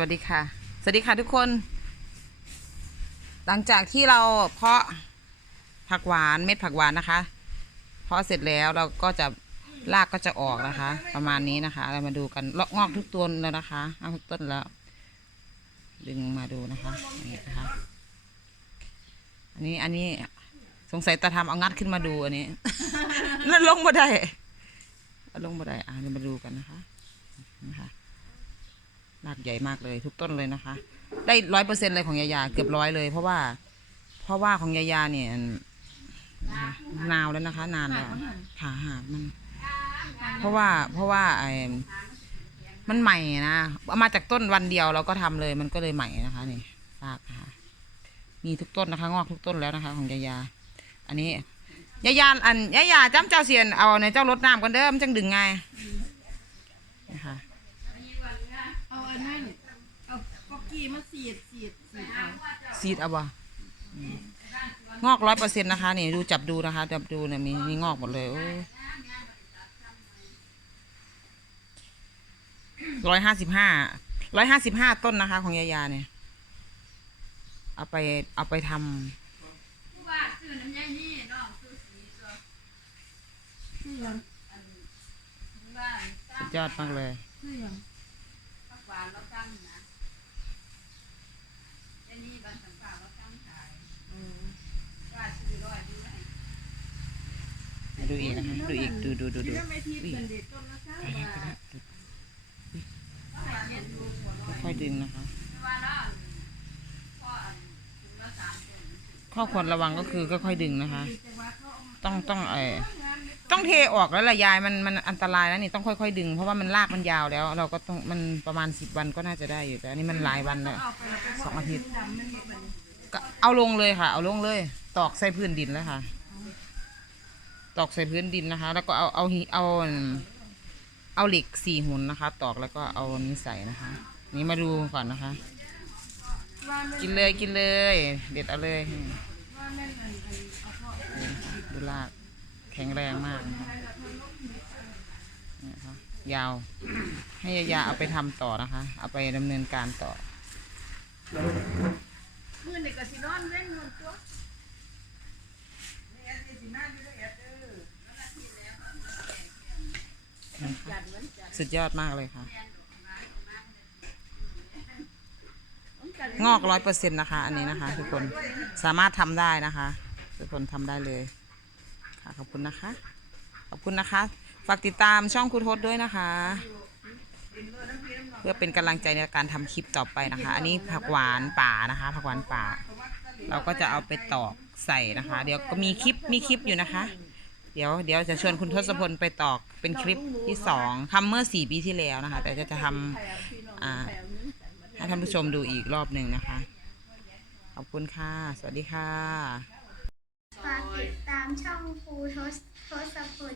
วัสดีค่ะ สวัสดีค่ะทุกคน หลังจากที่เราเพาะผักหวานเม็ดผักหวานนะคะ เพาะเสร็จแล้วเราก็จะรากก็จะออกนะคะ ประมาณนี้นะคะ เรามาดูกันเลาะงอกทุกต้นแล้วนะคะงอกทุกต้นแล้ว ดึงมาดูนะคะนี่นะคะอันนี้อันนี้สงสัยตาทำเอางัดขึ้นมาดูอันนี้นั่นลงมาได้ลงมาได้อะเดี๋ยวมาดูกันนะคะนะคะ รากใหญ่มากเลยทุกต้นเลยนะคะ ได้ร้อยเปอร์เซ็นเลยของยายาเกือบร้อยเลย เพราะว่า เพราะว่าของยายาเนี่ยนะคะนาวแล้วนะคะ นานแล้วขาหักมัน เพราะว่าเพราะว่าไอ้มันใหม่นะเอามาจากต้นวันเดียวเราก็ทำเลยมันก็เลยใหม่นะคะนี่รากนะคะมีทุกต้นนะคะ งอกทุกต้นแล้วนะคะ ของยายา อันนี้ยายาอันยายาจำเจ้าเสียนเอาในเจ้ารถน้ำกันเด้อมันจังดึงไงนะคะ เอาอันนั้นเอาก๊อกกี้มาสีดสีดสีดเอาซีดเอาบ่อืมงอกร้อยเปอร์เซ็นต์นะคะนี่ดูจับดูนะคะ จับดูเนี่ยมีมีงอกหมดเลยร้อยห้าสิบห้าร้อยห้าสิบห้าต้นนะคะ ของยายาเนี่ย เอาไปเอาไปทำผู้ว่าซื้อน้ำยานี่น้องซื้อสีตัวซื้อยังบ้านสุดยอดมากเลยซื้อยัง ผักหวานเราตั้งนะไอ้นี่บ้านสังขารเราตั้งขายเออว่าซื้อร้อยดูไหมดูอีกนะคะดูอีกดูดูดูดูที่นั่นไม่ทีเป็นเด็กต้นละเก้าบาทค่อยๆดึงนะคะว่าเราพ่ออันถึงละสามคน ข้อควรระวังก็คือค่อยๆดึงนะคะ ต้องต้องเออต้องเทออกแล้วล่ะยายมันมันอันตรายแล้วนี่ต้องค่อยๆดึง เพราะว่ามันลากมันยาวแล้ว เราก็ต้องมันประมาณสิบวันก็น่าจะได้อยู่แต่อันนี้มันหลายวันแล้วเล้วไปสองอาทิตย์ก็เอาลงเลยค่ะ เอาลงเลย ตอกใส่พื้นดินแล้วค่ะ ตอกใส่พื้นดินนะคะ แล้วก็เอาเอาเอาเอาเหล็กสี่หุ่นนะคะ ตอกแล้วก็เอานี้ใส่นะคะ นี่มาดูก่อนนะคะ กินเลยกินเลย เด็ดเอาเลยว่าแม่นอันอันเอาพ่อนี่นะคะดูลากแข็งแรงมากนะคะนี่นะคะยาว ให้ยายาเอาไปทำต่อนะคะ เอาไปดำเนินการต่อมือเด็กก็สินอนเว้นมันตัวสุดยอดมากเลยค่ะ งอกร้อยเปอร์เซ็นต์นะคะ อันนี้นะคะ ทุกคนสามารถทำได้นะคะ ทุกคนทำได้เลยค่ะขอบคุณนะคะ ขอบคุณนะคะ ฝากติดตามช่องครูทศด้วยนะคะ เพื่อเป็นกำลังใจในการทำคลิปต่อไปนะคะ อันนี้ผักหวานป่านะคะ ผักหวานป่า เราก็จะเอาไปตอกใส่นะคะ เดี๋ยวก็มีคลิปมีคลิปอยู่นะคะ เดี๋ยวเดี๋ยวจะชวนคุณทศพลไปตอกเป็นคลิปที่สองทำเมื่อสี่ปีที่แล้วนะคะ แต่จะจะทำอ่า ให้ท่านผู้ชมดูอีกรอบหนึ่งนะคะ ขอบคุณค่ะ สวัสดีค่ะฝากติดตามช่องครูทศทศพล